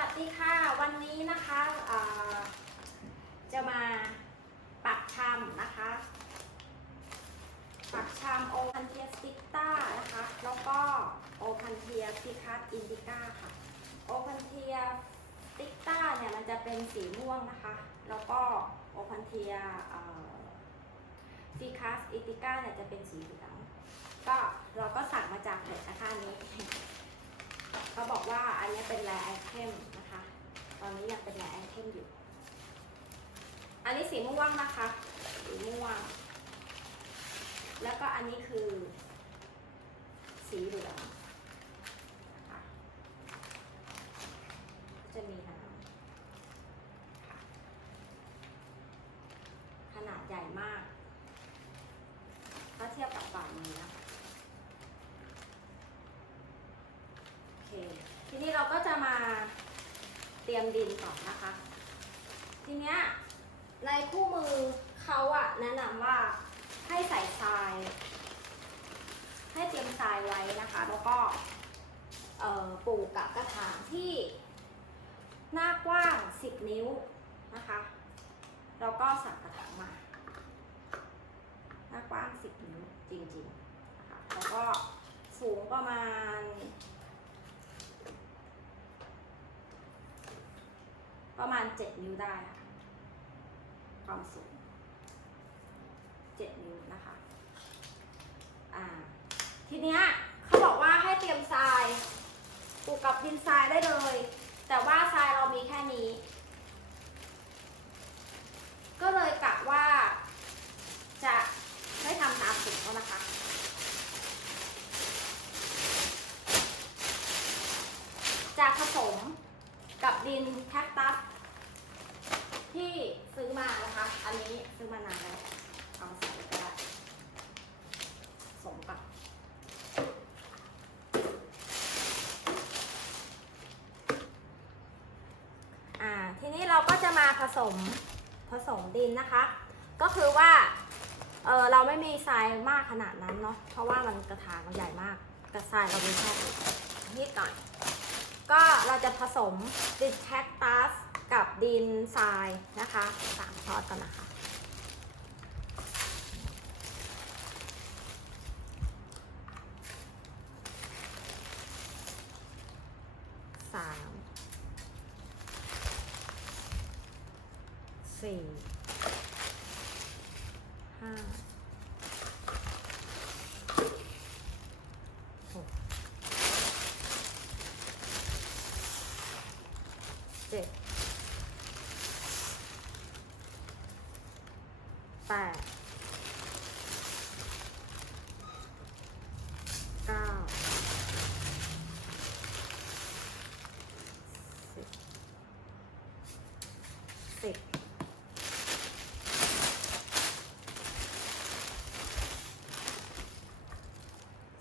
วัสดีค่ะ วันนี้นะคะจะมาปักชำนะคะ ปักชำโอพันเทียสติกต้านะคะ แล้วก็โอพันเทียพิคัสอินดิก้าค่ะ โอพันเทียสติกต้าเนี่ยมันจะเป็นสีม่วงนะคะ แล้วก็โอพันเทียฟิคัสอินดิก้าเนี่ยจะเป็นสีเหลืองก็เราก็สั่งมาจากเพจนะคะนี้ เขาบอกว่าอันนี้เป็นแรไอเทมนะคะ ตอนนี้ยังเป็นแรไอเทมอยู่ อันนี้สีม่วงนะคะสีม่วง แล้วก็อันนี้คือ สีเหลืองนะคะจะมีน้ำขนาดใหญ่มาก ถ้าเทียบกับฝ่ามือนะคะ โอเค ทีนี้เราก็จะมาเตรียมดินก่อนนะคะ ทีเนี้ยในคู่มือเขาอะแนะนำว่าให้ใส่ทราย ให้เตรียมทรายไว้นะคะ แล้วก็ปลูกกับกระถางที่หน้ากว้าง 10 นิ้วนะคะแล้วก็สั่งกระถางมาหน้ากว้าง 10 นิ้วจริงๆนะคะแล้วก็สูงประมาณ ประมาณ 7 นิ้วได้ค่ะความสูง 7 นิ้วนะคะอ่าทีเนี้ยเขาบอกว่าให้เตรียมทรายปลูกกับดินทรายได้เลย แต่ว่าทรายเรามีแค่นี้ ก็เลยกะว่า จะไม่ทำตามสูตรเขานะคะ จะผสมกับดินแคคตัสที่ซื้อมานะคะ อันนี้ซื้อมานานแล้วเอามาใส่เลยก็ได้ผสมกับอ่าทีนี้เราก็จะ มาผสมผสมดินนะคะ ก็คือว่าเออเราไม่มีทรายมากขนาดนั้นเนาะเพราะว่ามันกระถางมันใหญ่มากกระทรายเรามีแค่นิดหน่อยก็เราจะผสมดินแคคตัสกับดินทรายนะคะสามช้อนกันนะคะ สาม สี่ห้าหกเจ็ดแปดเก้าสิบสิบ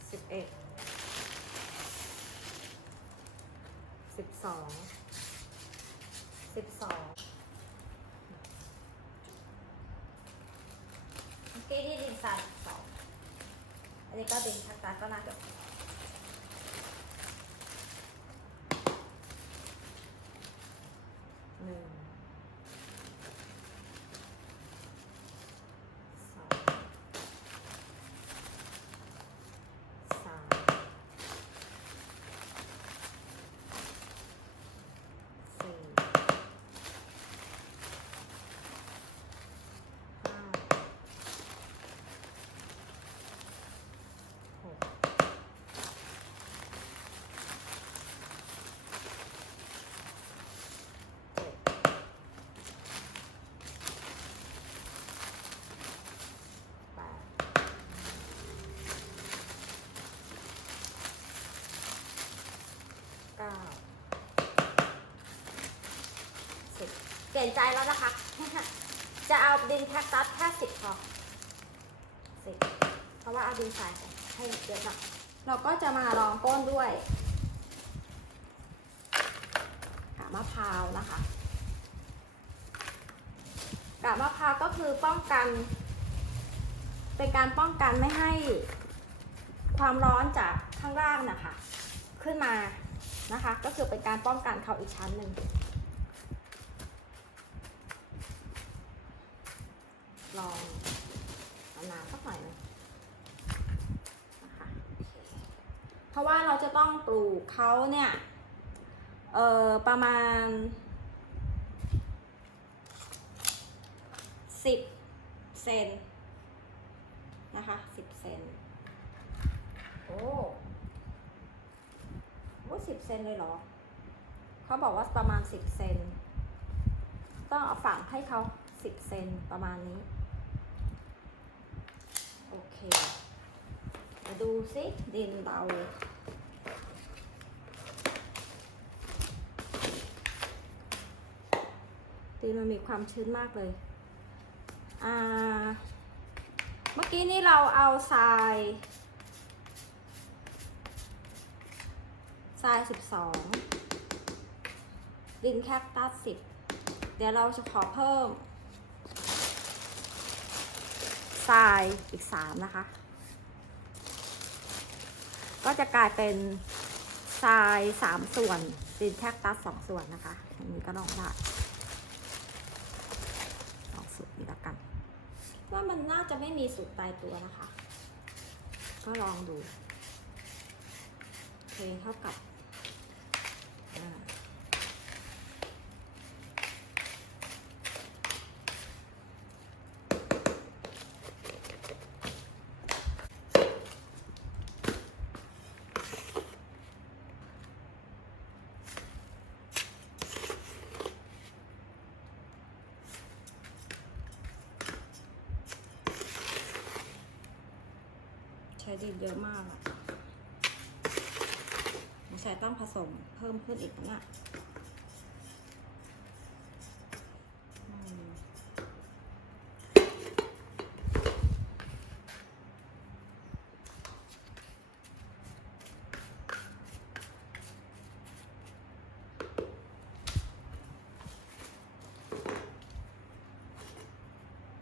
สิบเอ็ด สองสิบสองเมื่อกี้ที่ดินสายสิบสองอันนี้ก็ดินชักตาก็น่าจะหนึ่งสองสามสี่ห้าหกเจ็ดแปดเก้า สิบเปลี่ยนใจแล้วนะคะ จะเอาดินแคคตัสแค่สิบพอสิบเพราะว่าเอาดินทรายให้เยอะหน่อยเราก็จะมาลองก้นด้วยกาบมะพร้าวนะคะกาบมะพร้าวก็คือป้องกัน เป็นการป้องกันไม่ให้ความร้อนจากข้างล่างนะคะ ขึ้นมา นะคะ ก็คือเป็นการป้องกันเขาอีกชั้นหนึ่งลองเอาน้ำสักหน่อยนึงนะคะเคเพราะว่าเราจะต้องปลูกเขาเนี่ย เอ่อ ประมาณสิบเซนนะคะสิบเซน โอ้โอ้สิบเซนเลยเหรอ เขาบอกว่าประมาณสิบเซน ต้องเอาฝังให้เขาสิบเซนประมาณนี้ โอเค มาดูสิดินเราดินมันมีความชื้นมากเลย อ่า เมื่อกี้นี้เราเอาทราย ทรายสิบสองดินแคคตัสสิบเดี๋ยวเราจะขอเพิ่มทรายอีกสามนะคะ ก็จะกลายเป็นทรายสามส่วนดินแคคตัสสองส่วนนะคะอันนี้ก็ลองได้ลองสูตรนี้ล้วกันว่ามันน่าจะไม่มีสูตรตายตัวนะคะ ก็ลองดูเทเท่ากับอ่าใช้ดินเยอะมากอะสงสัยต้องผสมเพิ่มขึ้นอีกนะ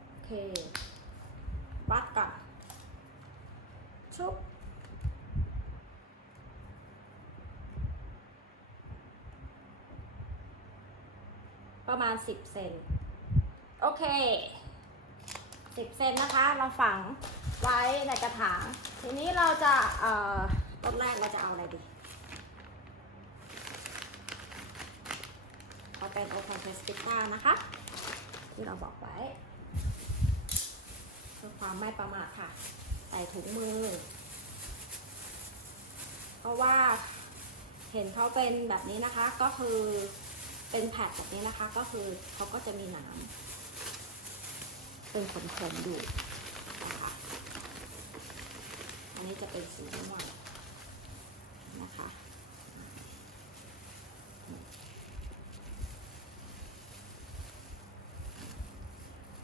โอเค วัดก่อน ชุบ ประมาณ 10 เซนโอเค 10 เซนนะคะ เราฝังไว้ในกระถาง ทีนี้เราจะเอ่อต้นแรกเราจะเอาอะไรดีเอาเป็นโอคอนเทสติก้านะคะ ที่เราบอกไว้เพื่อความไม่ประมาทค่ะ ใส่ถุงมือ เพราะว่าเห็นเขาเป็นแบบนี้นะคะก็คือ เป็นแผ่นแบบนี้นะคะ ก็คือเขาก็จะมีหน้ำเป็นขมๆอยู่นะคะอันนี้จะเป็นสีม่วงนะคะ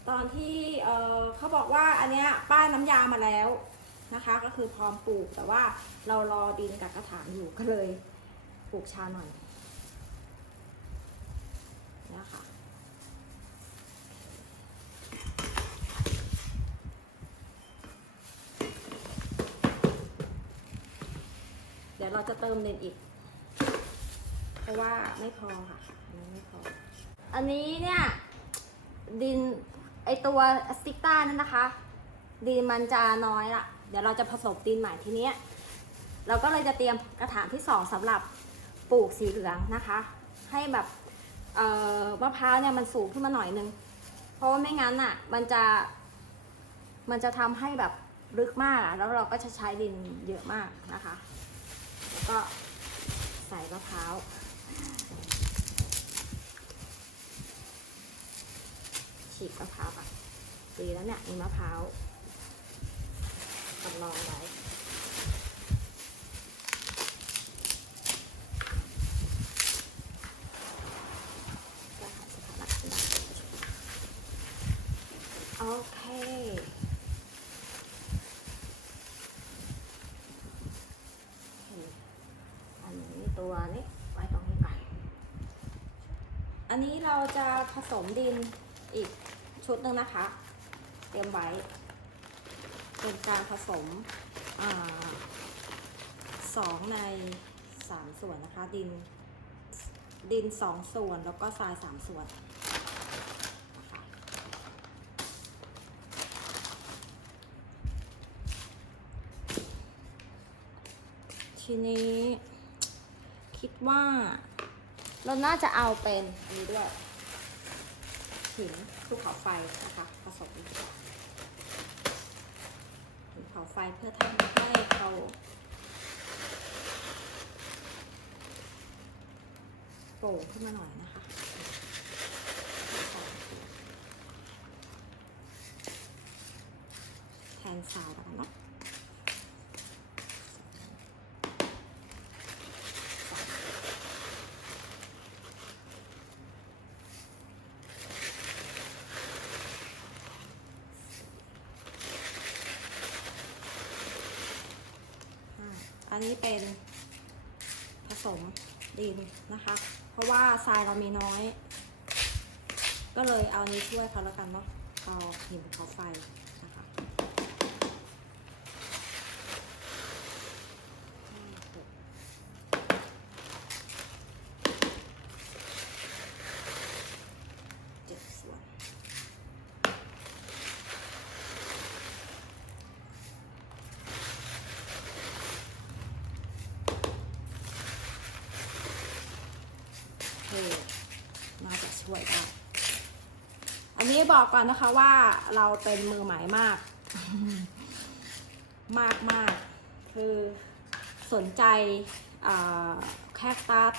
ตอนที่เเขาบอกว่าอันเนี้ยป้ายน้ำยามาแล้วนะคะ ก็คือพร้อมปลูกแต่ว่าเรารอดินกับกระถางอยู่ก็เลยปลูกช้าหน่อยนะคะ เติมดินอีก เพราะว่าไม่พอค่ะอันนี้ไม่พอ อันนี้เนี่ย ดินไอตัวสติกต้านั่นนะคะ ดินมันจะน้อยละเดี๋ยวเราจะผสมดินใหม่ทีเนี้ยเราก็เลยจะเตรียมกระถางที่สองสำหรับปลูกสีเหลืองนะคะ ให้แบบมะพร้าวเนี่ยมันสูงขึ้นมาหน่อยนึง เพราะว่าไม่งั้นอะ มันจะ มันจะทำให้แบบลึกมากแล้วเราก็จะใช้ดินเยอะมากนะคะ ก็ใส่มะพร้าวฉีกมะพร้าวอะดีแล้วเนี่ยมีมะพร้าวสำรองไว้โอเค อันนี้ตัวนี้ไว้ตรงนี้ก่อน อันนี้ เราจะผสมดินอีกชุดหนึ่งนะคะ เตรียมไว้ เป็นการผสมอสองในสามส่วนนะคะ ดินดินสองส่วนแล้วก็ทรายสามส่วนทีนี้คิดว่า เราน่าจะเอาเป็นอันนี้ด้วยหินภูเขาไฟนะคะผสมหินภูเขาไฟเพื่อทำให้เขาโปร่งขึ้นมาหน่อยนะคะแทนสาวแล้วกันเนาะ อ่าอั นนี้เป็นผสมดินนะคะ เพราะว่าทรายเรามีน้อย ก็เลยเอานี้ช่วยเขาแล้วกันเนาะเอาหินเขาไฟนะคะห้าหกเจ็ดส่วน เออน่าจะช่วยได้ อันนี้ บอกก่อนนะคะว่าเราเป็นมือใหม่มาก มากมากคือสนใจแคคตัส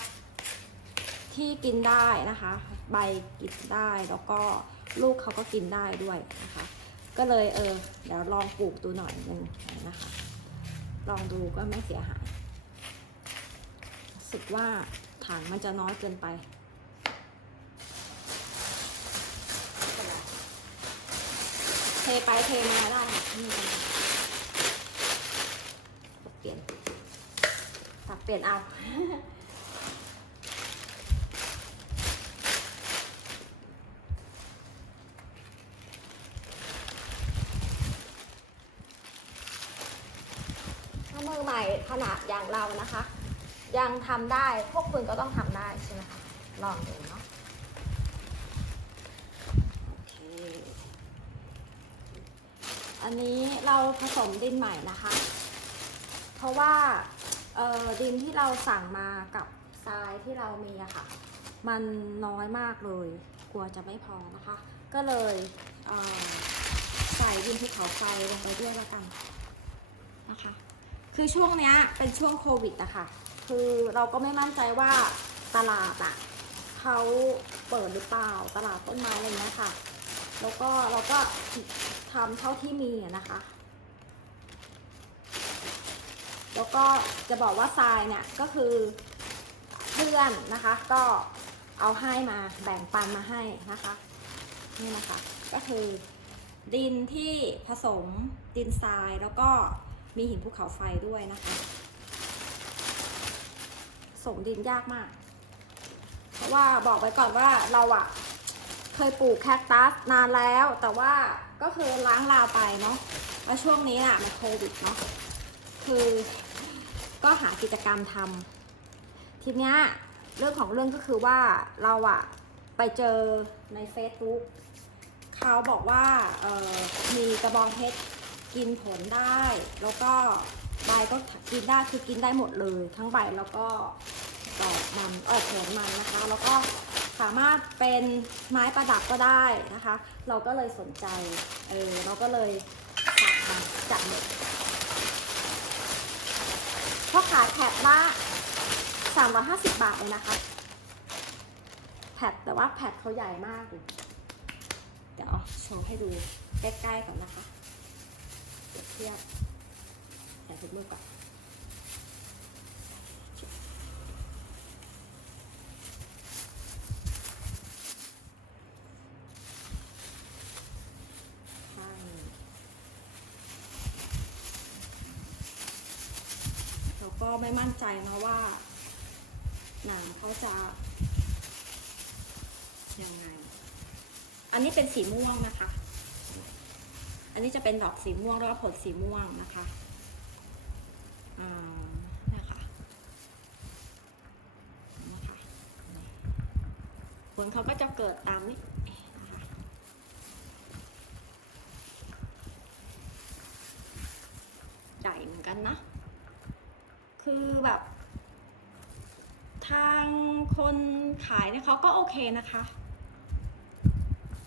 ที่กินได้นะคะ ใบกินได้แล้วก็ลูกเขาก็กินได้ด้วยนะคะ ก็เลยเออเดี๋ยวลองปลูกดูหน่อยนึงนะคะ ลองดูก็ไม่เสียหายรู้สึกว่าถังมันจะน้อยเกินไป เท ไปเทมาได้ค่ะไม่มีปัญหาเปลี่ยนปรับเปลี่ยนเอาถ้ามือใหม่ขนาดอย่างเรานะคะ ยังทำได้พวกคุณก็ต้องทำได้ใช่ไหมคะลองดูเนาะโอเค อันนี้เราผสมดินใหม่นะคะ เพราะว่าดินที่เราสั่งมากับทรายที่เรามีอะค่ะ มันน้อยมากเลย กลัวจะไม่พอนะคะ ก็เลยเใส่ดินภูเขาไฟลงไปด้วยแล้วกันนะคะ คือช่วงเนี้ยเป็นช่วงโควิดอะค่ะ คือเราก็ไม่มั่นใจว่าตลาดอะเขาเปิดหรือเปล่าตลาดต้นไม้อะไรเงี้ยค่ะ แล้วก็เราก็ ทำเท่าที่มีนะคะ แล้วก็จะบอกว่าทรายเนี่ยก็คือเพื่อนนะคะ ก็เอาให้มาแบ่งปันมาให้นะคะนี่นะคะ ก็คือ ดินที่ผสมดินทรายแล้วก็มีหินภูเขาไฟด้วยนะคะสมดินยากมาก เพราะว่าบอกไว้ก่อนว่าเราอะเคยปลูกแคคตัสนานแล้วแต่ว่า ก็คือล้างลาวไปเนาะแล้วช่วงนี้น่ะมันโควิดเนาะคือก็หากิจกรรมทำทีเนี้ยเรื่องของเรื่องก็คือว่าเราอะไปเจอใน Facebook เขาบอกว่าเออมีกระบองเพชรกินผลได้ แล้วก็ใบก็กินได้คือกินได้หมดเลย ทั้งใบแล้วก็ดอกมันเออผลมันนะคะ แล้วก็ สามารถเป็นไม้ประดับก็ได้นะคะ เราก็เลยสนใจ เออเราก็เลยสั่งมาจากเน็ตพราะขายแผ่นละ350 บาทเลยนะคะแผ่แต่ว่าแผ่เขาใหญ่มากเลยเดี๋ยวโชว์ให้ดูใกล้ๆก่อนนะคะเปรียบเทียบใส่ถุงมือก่อน ก็ไม่มั่นใจนะว่า หนังเขาจะยังไง อันนี้เป็นสีม่วงนะคะ อันนี้จะเป็นดอกสีม่วงแล้วก็ผลสีม่วงนะคะอ่คะนะคะผลเขาก็จะเกิดตามนี้ ก็โอเคนะคะ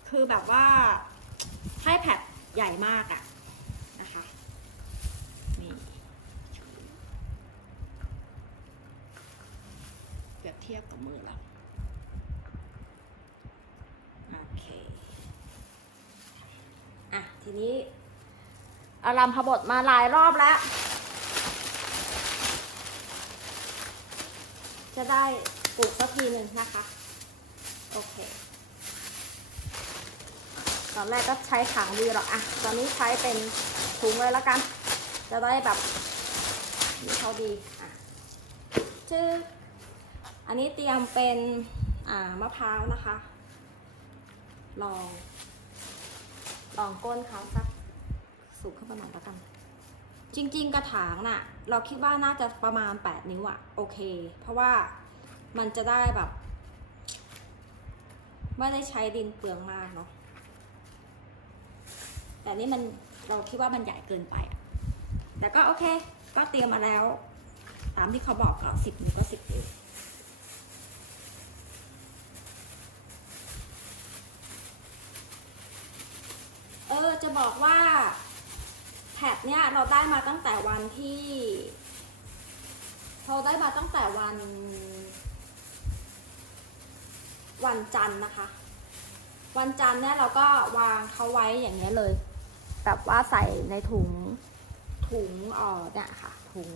คือแบบว่าให้แผดใหญ่มากอะนะคะนี่เปรียบเทียบกับมือเราโอเคอะทีนี้อารัมพบทมาหลายรอบแล้ว จะได้ปลูกสักทีหนึ่งนะคะ โอเค ตอนแรกก็ใช้ถังดีหรอกอะตอนนี้ใช้เป็นถุงเลยแล้วกัน จะได้แบบนี่เขาดีอะชื่ออันนี้เตรียมเป็นอ่ามะพร้าวนะคะ ลอง ลองก้นเขาสักสูงขึ้นมาหน่อยแล้วกัน จริง ๆ กระถางน่ะ เราคิดว่าน่าจะประมาณ 8 นิ้วอะโอเค เพราะว่ามันจะได้แบบ ไม่ได้ใช้ดินเปลืองมากเนาะแต่นี่มันเราคิดว่ามันใหญ่เกินไป แต่ก็โอเค ก็เตรียมมาแล้ว ตามที่เขาบอกก็สิบนิ้วก็สิบนิ้วเออจะบอกว่าแพทเนี่ยเราได้มาตั้งแต่วันที่ เราได้มาตั้งแต่วัน วันจันทร์นะคะ วันจันทร์เนี่ยเราก็วางเขาไว้อย่างเงี้เลย แบบว่าใส่ในถุงถุงอ่อเนี่ยค่ะ ถุง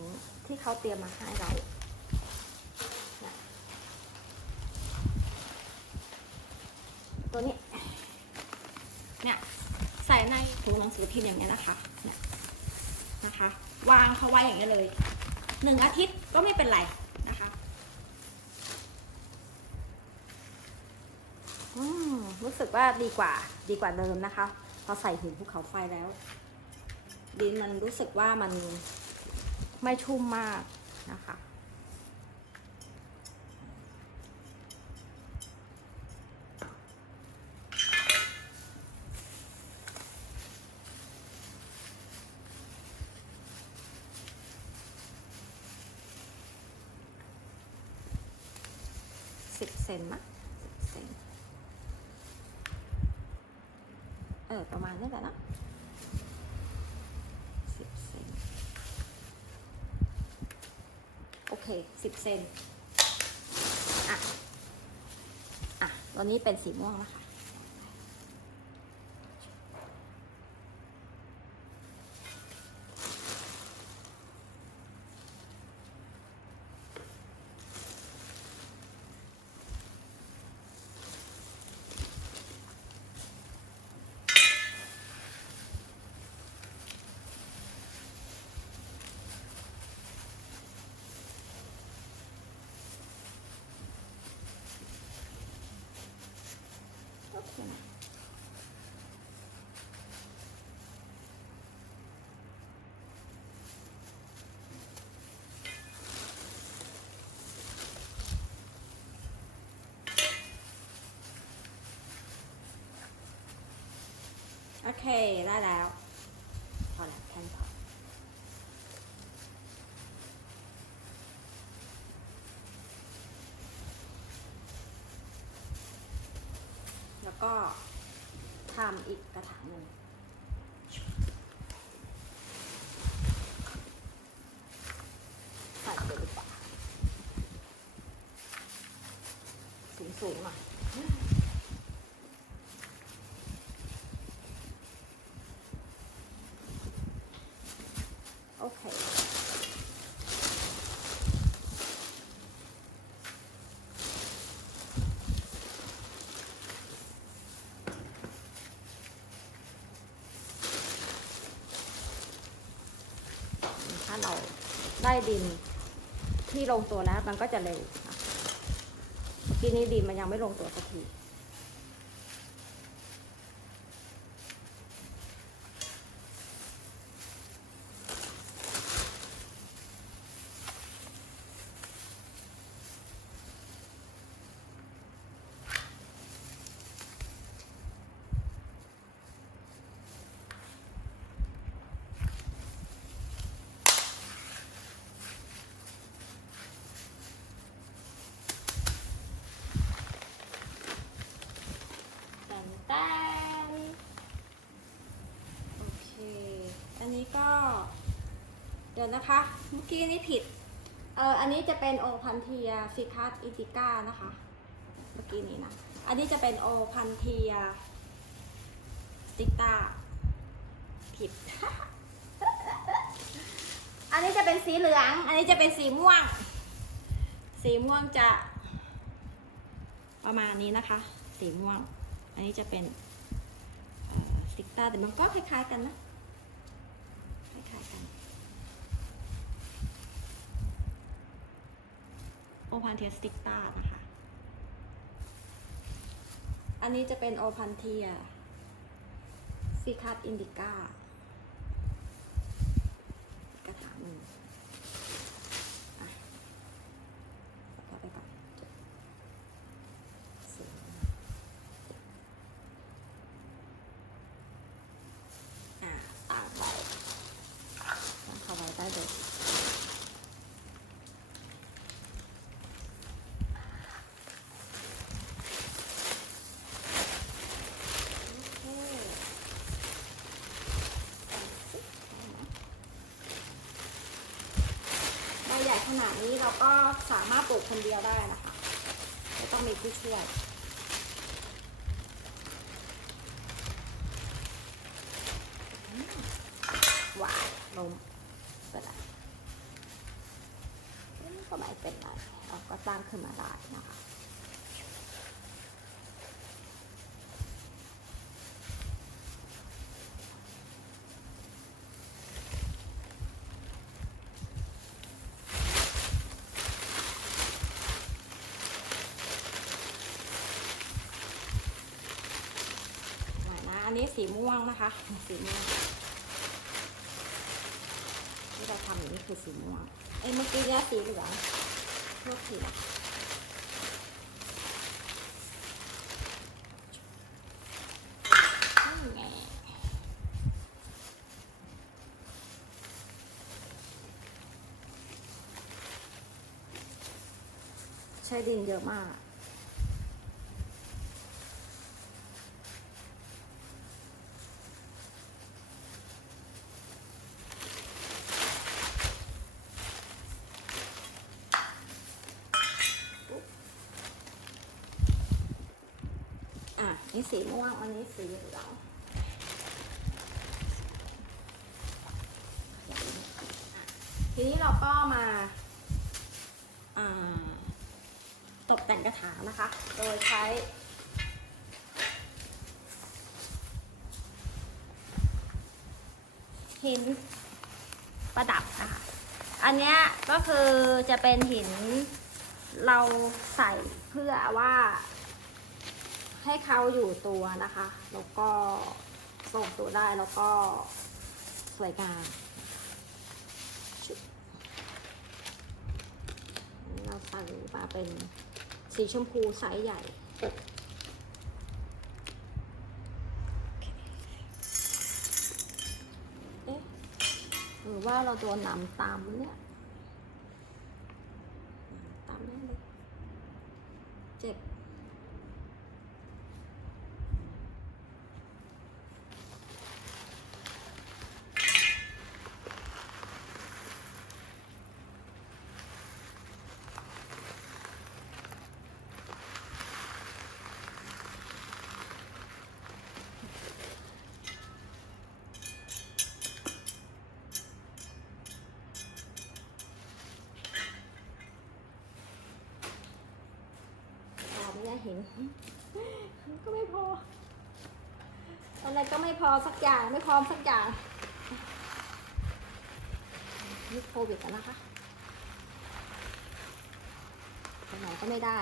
ที่เขาเตรียมมาให้เราตัวนี้ เนี่ยใส่ในถุงหนังสือพิมพ์อย่างเงี้นะคะ เนี่ยนะคะ วางเขาไว้อย่างเงี้เลยหนึ่งอาทิตย์ก็ไม่เป็นไรนะคะ อืม รู้สึกว่าดีกว่าดีกว่าเดิมนะคะพอใส่หินภูเขาไฟแล้วดินมันรู้สึกว่ามันไม่ชุ่มมากนะคะสิบเซนมะสิบเซน นี้แหละนะสิบเซนโอเคสิบเซนอะ อะตัวนี้เป็นสีม่วงนะคะ โอเคนะโอเค ได้แล้ว พอแล้วแค่นี้พอแล้วก็ทำอีกกระถางหนึ่งใส่เลยดีกว่า สูงหน่อยโอเค ถ้าเราได้ดินที่ลงตัวแล้วมันก็จะเร็ว กี้นี้ดินมันยังไม่ลงตัวสักที แตนโอเค อันนี้ก็ เดี๋ยว นะคะ เมื่อกี้นี่ผิด เอออันนี้จะเป็นโอพันเทียฟิคัสอิติก้านะคะ เมื่อกี้นี้นะ อันนี้จะเป็นโอพันเทียติกตาผิด อันนี้จะเป็นสีเหลือง อันนี้จะเป็นสีม่วง สีม่วงจะ ประมาณนี้นะคะ สีม่วง อันนี้จะเป็นติกตาแต่มันก็คล้ายๆกันนะ คล้ายๆกัน โอพันเทียสติกตานะคะ อันนี้จะเป็นโอพันเทียซิคัสอินดิก้า กระถางหนึ่งอะใส่เข้าไปก่อนสีอะตากไว้ตั้งเข้าไว้ได้เลย โอเคใบใหญ่ ขนาดนี้เราก็สามารถปลูกคนเดียวได้นะคะไม่ต้องมีผู้ช่วยอืมหวานลมก็ได้ก็ไม่เป็นไรเราก็สร้างขึ้นมาได้นะคะ หน่อยนะ อันนี้ สีม่วงนะคะ สีม่วงที่เราทำอยู่นี่คือสีม่วงเอ้เมื่อกี้เนี่ยสีเหลืองโทษทีนะนี่ไงใช้ดินเยอะมาก อะ นี่สีม่วง อันนี้สีเหลืองอะทีนี้เราก็มาตกแต่งกระถางนะคะ โดยใช้หินประดับนะคะ อันนี้ก็คือจะเป็นหินเราใส่เพื่อว่า ให้เขาอยู่ตัวนะคะ แล้วก็ทรงตัวได้แล้วก็สวยงามเราใส่มาเป็นสีชมพูไซส์ใหญ่เอ๊ะหรือว่าเราโดนหนำตามเนี่ยตามแน่เลย เจ็บ พอไม่ได้เห็น ก็ไม่พอ อะไรก็ไม่พ อย่างไม่พร้อมสักอย่างนี่โควิดกันนะคะไปไหนก็ไม่ได้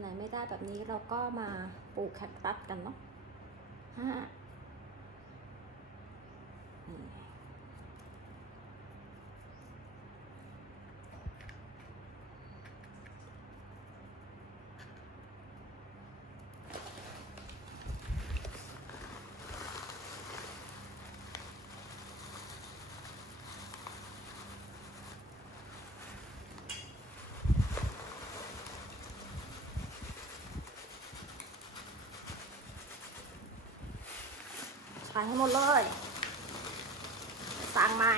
ไหนไม่ได้แบบนี้เราก็มาปลูกแคคตัสกันเนาะฮะ ใช้ให้หมดเลย สั่งไม้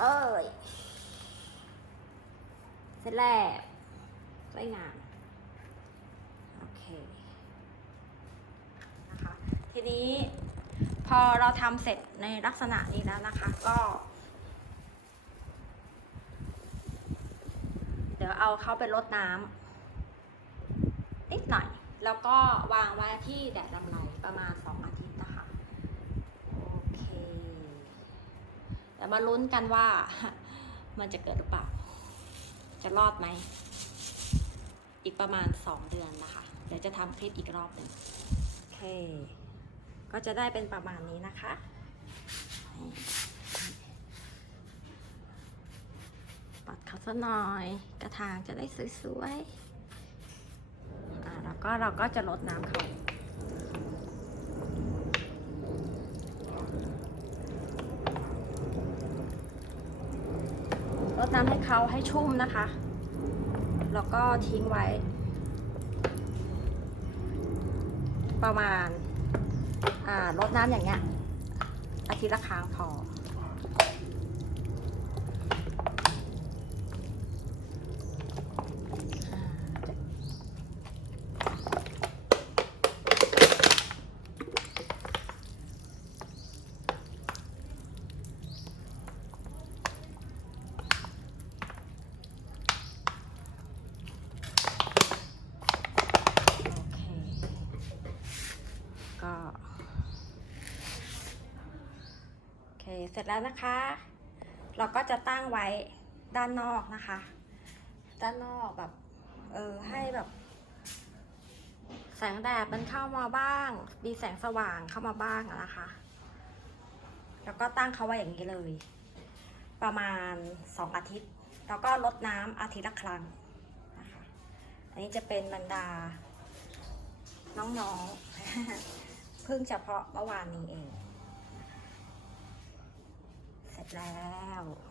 เลย เสร็จแล้วสวยงาม โอเค นะคะ ทีนี้พอเราทำเสร็จในลักษณะนี้แล้วนะคะ ก็ เดี๋ยวเอาเขาไปรดน้ำนิดหน่อย แล้วก็วางไว้ที่แดดลำไรประมาณ 2 อาทิตย์นะคะ โอเค เดี๋ ยวมาลุ้นกันว่า มันจะเกิดหรือเปล่า จะรอดไหม อีกประมาณ 2 เดือนนะคะ เดี๋ยวจะทำคลิปอีกรอบหนึ่งโอเค ก็จะได้เป็นประมาณนี้นะคะนี่ปัดเขาซะหน่อย กระถางจะได้สวยๆ อ่าแล้วก็เราก็จะลดน้ำเขา ดน้ำให้เขาให้ชุ่มนะคะ แล้วก็ทิ้งไว้ ประมาณอ่ารดน้ำอย่างเงี้ยอาทิตย์ละครั้งพอโอเค ก็ โอเค เสร็จ แล้วนะคะ เราก็จะตั้งไว้ด้านนอกนะคะ ด้านนอกแบบ เออให้แบบ แสงแดดมันเข้ามาบ้าง มีแสงสว่างเข้ามาบ้างนะคะ แล้วก็ตั้งเขาไว้อย่างนี้เลย ประมาณสองอาทิตย์ แล้วก็ลดน้ำอาทิตย์ละครั้งนะคะ อันนี้จะเป็นบรรดา น้องๆเพิ่งเฉพาะเมื่อวานนี้เอง แล้ว